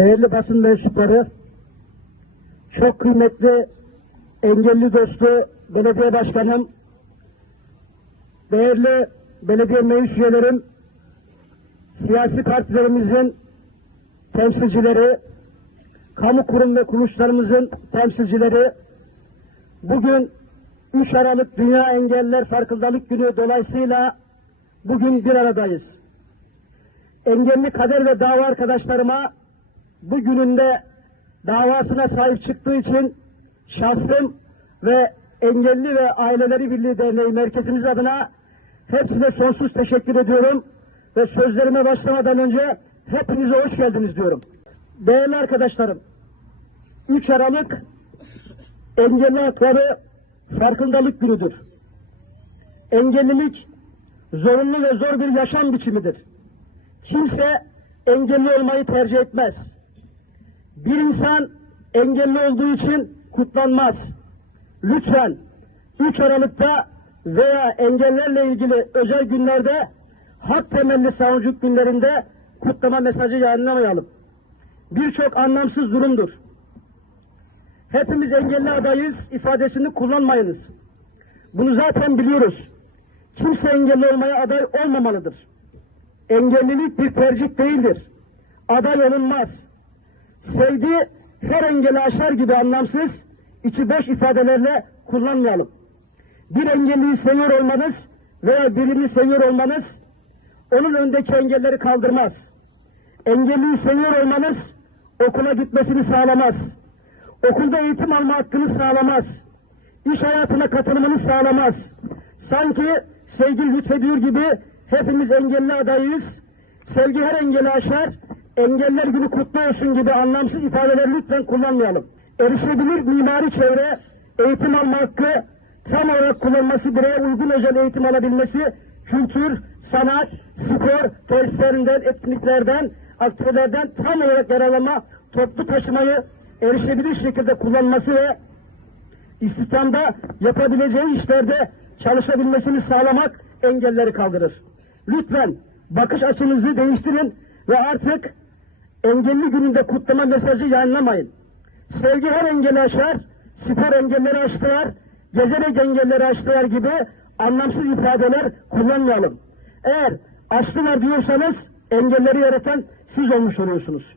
değerli basın mensupları, çok kıymetli engelli dostu belediye başkanım, değerli belediye meclis üyelerim, siyasi partilerimizin temsilcileri, kamu kurum ve kuruluşlarımızın temsilcileri, bugün 3 Aralık Dünya Engelliler Farkındalık Günü dolayısıyla bugün bir aradayız. Engelli kader ve dava arkadaşlarıma bu gününde davasına sahip çıktığı için şahsım ve Engelli ve Aileleri Birliği Derneği merkezimiz adına hepsine sonsuz teşekkür ediyorum ve sözlerime başlamadan önce hepinize hoş geldiniz diyorum. Değerli arkadaşlarım, 3 Aralık Engelli Hakları Farkındalık Günüdür. Engellilik zorunlu ve zor bir yaşam biçimidir. Kimse engelli olmayı tercih etmez. Bir insan engelli olduğu için kutlanmaz. Lütfen 3 Aralık'ta veya engellerle ilgili özel günlerde hak temelli savunuculuk günlerinde kutlama mesajı yayınlamayalım. Birçok anlamsız durumdur. Hepimiz engelli adayız ifadesini kullanmayınız. Bunu zaten biliyoruz. Kimse engelli olmaya aday olmamalıdır. Engellilik bir tercih değildir. Aday olunmaz. Sevgi her engeli aşar gibi anlamsız, içi boş ifadelerle kullanmayalım. Bir engelliyi seviyor olmanız veya birini seviyor olmanız onun öndeki engelleri kaldırmaz. Engelliyi seviyor olmanız okula gitmesini sağlamaz. Okulda eğitim alma hakkını sağlamaz. İş hayatına katılımını sağlamaz. Sanki sevgi lütfediyor gibi hepimiz engelli adayız. Sevgi her engeli aşar. Engeller günü kutlu olsun gibi anlamsız ifadeler lütfen kullanmayalım. Erişebilir mimari çevre, eğitim alma hakkı, tam olarak kullanması bireye uygun özel eğitim alabilmesi, kültür, sanat, spor tesislerinden, etkinliklerden, aktivitelerden tam olarak yararlanma, toplu taşımayı erişebilir şekilde kullanması ve istihdamda yapabileceği işlerde çalışabilmesini sağlamak engelleri kaldırır. Lütfen bakış açınızı değiştirin ve artık engelli gününde kutlama mesajı yayınlamayın. Sevgi her engeli aşar, spor engelleri aştılar, gezerek engelleri aştılar gibi anlamsız ifadeler kullanmayalım. Eğer aştılar diyorsanız engelleri yaratan siz olmuş oluyorsunuz.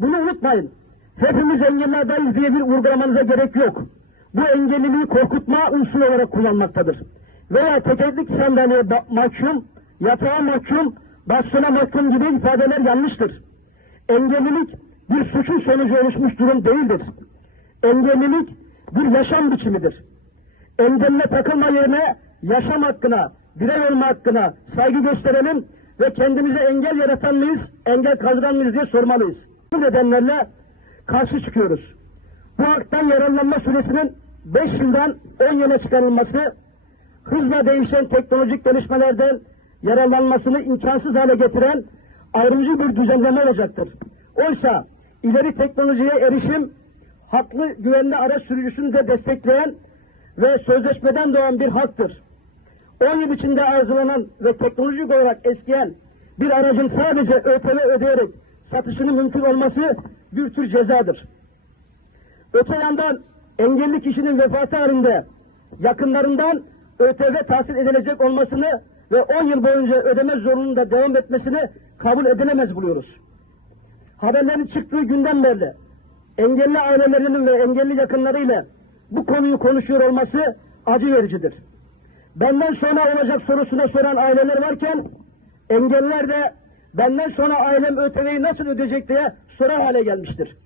Bunu unutmayın. Hepimiz engelli diye bir vurgulamanıza gerek yok. Bu engelliliği korkutma unsuru olarak kullanmaktadır. Veya tekerlekli sandalyeye mahkum, yatağa mahkum, bastona mahkum gibi ifadeler yanlıştır. Engellilik bir suçun sonucu oluşmuş durum değildir. Engellilik bir yaşam biçimidir. Engeline takılma yerine yaşam hakkına, birey olma hakkına saygı gösterelim ve kendimize engel yaratan mıyız, engel kaldıran mıyız diye sormalıyız. Bu nedenlerle karşı çıkıyoruz. Bu haktan yararlanma süresinin 5 yıldan 10 yıla çıkarılması, hızla değişen teknolojik gelişmelerden yararlanmasını imkansız hale getiren ayrımcı bir düzenleme olacaktır. Oysa ileri teknolojiye erişim, haklı güvenli araç sürücüsünü de destekleyen ve sözleşmeden doğan bir haktır. 10 yıl içinde arzulanan ve teknolojik olarak eskiyen bir aracın sadece ÖTV ödeyerek satışının mümkün olması bir tür cezadır. Öte yandan engelli kişinin vefatı halinde yakınlarından ÖTV tahsil edilecek olmasını ve 10 yıl boyunca ödeme zorunluluğunda devam etmesini kabul edilemez buluyoruz. Haberlerin çıktığı günden beri engelli ailelerinin ve engelli yakınlarıyla bu konuyu konuşuyor olması acı vericidir. Benden sonra olacak sorusuna soran aileler varken engeller de benden sonra ailem ÖTV'yi nasıl ödeyecek diye sorar hale gelmiştir.